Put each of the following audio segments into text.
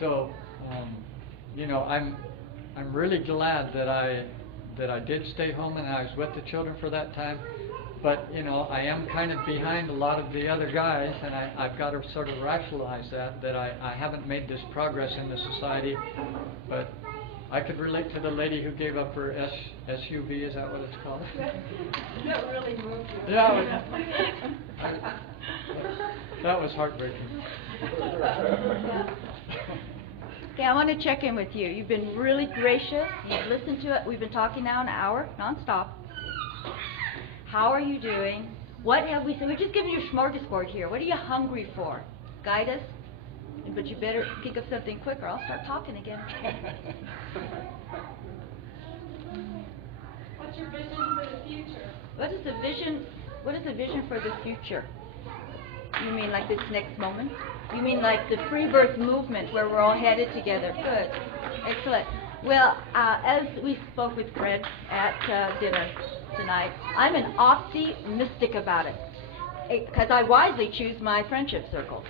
So, you know, I'm really glad that I did stay home and I was with the children for that time. But, you know, I am kind of behind a lot of the other guys, and I've got to sort of rationalize that I haven't made this progress in the society. But I could relate to the lady who gave up her SUV, is that what it's called? That really moved you. Yeah, that was heartbreaking. Okay, I want to check in with you. You've been really gracious. You've listened to it. We've been talking now an hour, nonstop. How are you doing? What have we said? We've just given you a smorgasbord here. What are you hungry for? Guide us. But you better think of something quick or I'll start talking again. What's your vision for the future? What is the vision for the future? You mean like this next moment? You mean like the free birth movement where we're all headed together? Good. Excellent. Well, as we spoke with Fred at dinner tonight, I'm an optimistic about it because I wisely choose my friendship circles.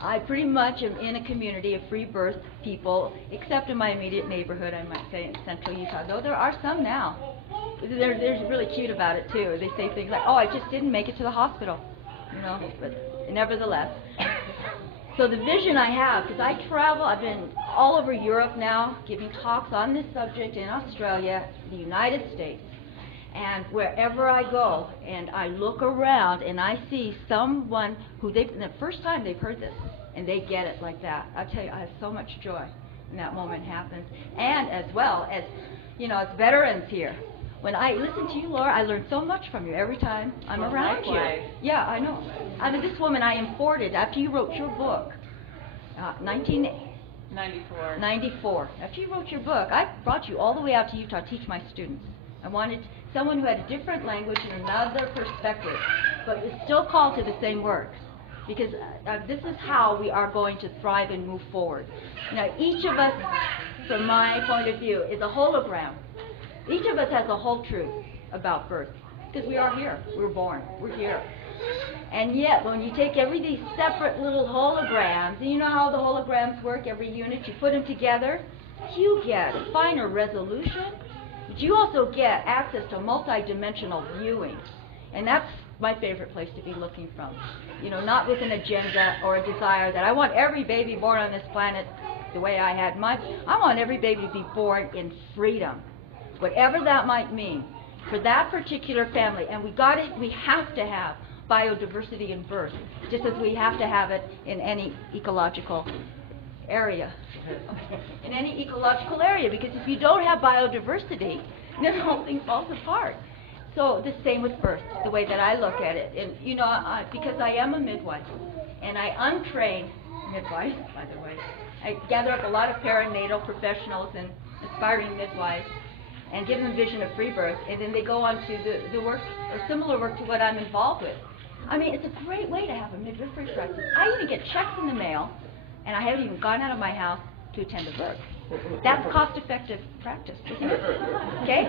I pretty much am in a community of free birth people, except in my immediate neighborhood, I might say, in central Utah, though there are some now. They're really cute about it, too. They say things like, oh, I just didn't make it to the hospital, you know, but nevertheless. So the vision I have, because I travel, I've been all over Europe now, giving talks on this subject in Australia, the United States. And wherever I go, and I look around, and I see someone who the first time they've heard this, and they get it like that. I tell you, I have so much joy when that moment happens. And as well as, you know, it's veterans here. When I listen to you, Laura, I learn so much from you every time I'm around you. Yeah, I know. I mean, this woman I imported after you wrote your book, 1994. After you wrote your book, I brought you all the way out to Utah to teach my students. I wanted someone who had a different language and another perspective, but is still called to the same works. Because this is how we are going to thrive and move forward. Now, each of us, from my point of view, is a hologram. Each of us has a whole truth about birth, because we are here. We're born. We're here. And yet, when you take these separate little holograms, and you know how the holograms work, every unit, you put them together, you get a finer resolution, but you also get access to multi-dimensional viewing. And that's my favorite place to be looking from. You know, not with an agenda or a desire that I want every baby born on this planet the way I had mine. I want every baby to be born in freedom, whatever that might mean, for that particular family. And we have to have biodiversity in birth, just as we have to have it in any ecological area. In any ecological area, because if you don't have biodiversity, then the whole thing falls apart. So the same with birth, the way that I look at it. And you know, because I am a midwife, and I untrain midwives, by the way. I gather up a lot of perinatal professionals and aspiring midwives, and give them a vision of free birth, and then they go on to the work, or similar work to what I'm involved with. I mean, it's a great way to have a midwifery practice. I even get checks in the mail, and I haven't even gone out of my house to attend a birth. That's cost-effective practice, isn't it? Okay?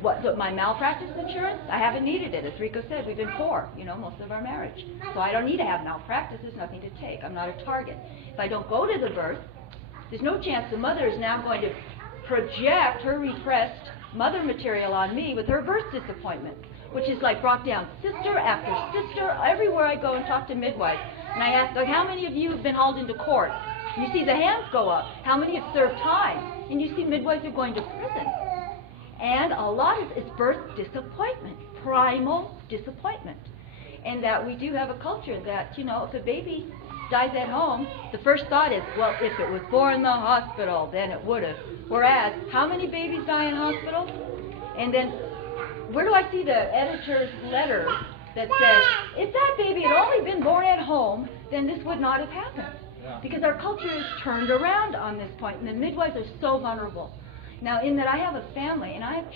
What, my malpractice insurance? I haven't needed it. As Rico said, we've been poor, you know, most of our marriage. So I don't need to have malpractice. There's nothing to take. I'm not a target. If I don't go to the birth, there's no chance the mother is now going to project her repressed mother material on me with her birth disappointment, which is like brought down sister after sister everywhere I go and talk to midwives. And I ask, like, how many of you have been hauled into court? You see the hands go up. How many have served time? And you see midwives are going to prison. And a lot of it's birth disappointment, primal disappointment. And that we do have a culture that, you know, if a baby dies at home, the first thought is, well, if it was born in the hospital, then it would have. Whereas, how many babies die in hospital? And then, where do I see the editor's letter that says, if that baby had only been born at home, then this would not have happened? Yeah. Because our culture is turned around on this point, and the midwives are so vulnerable. Now, in that I have a family, and I have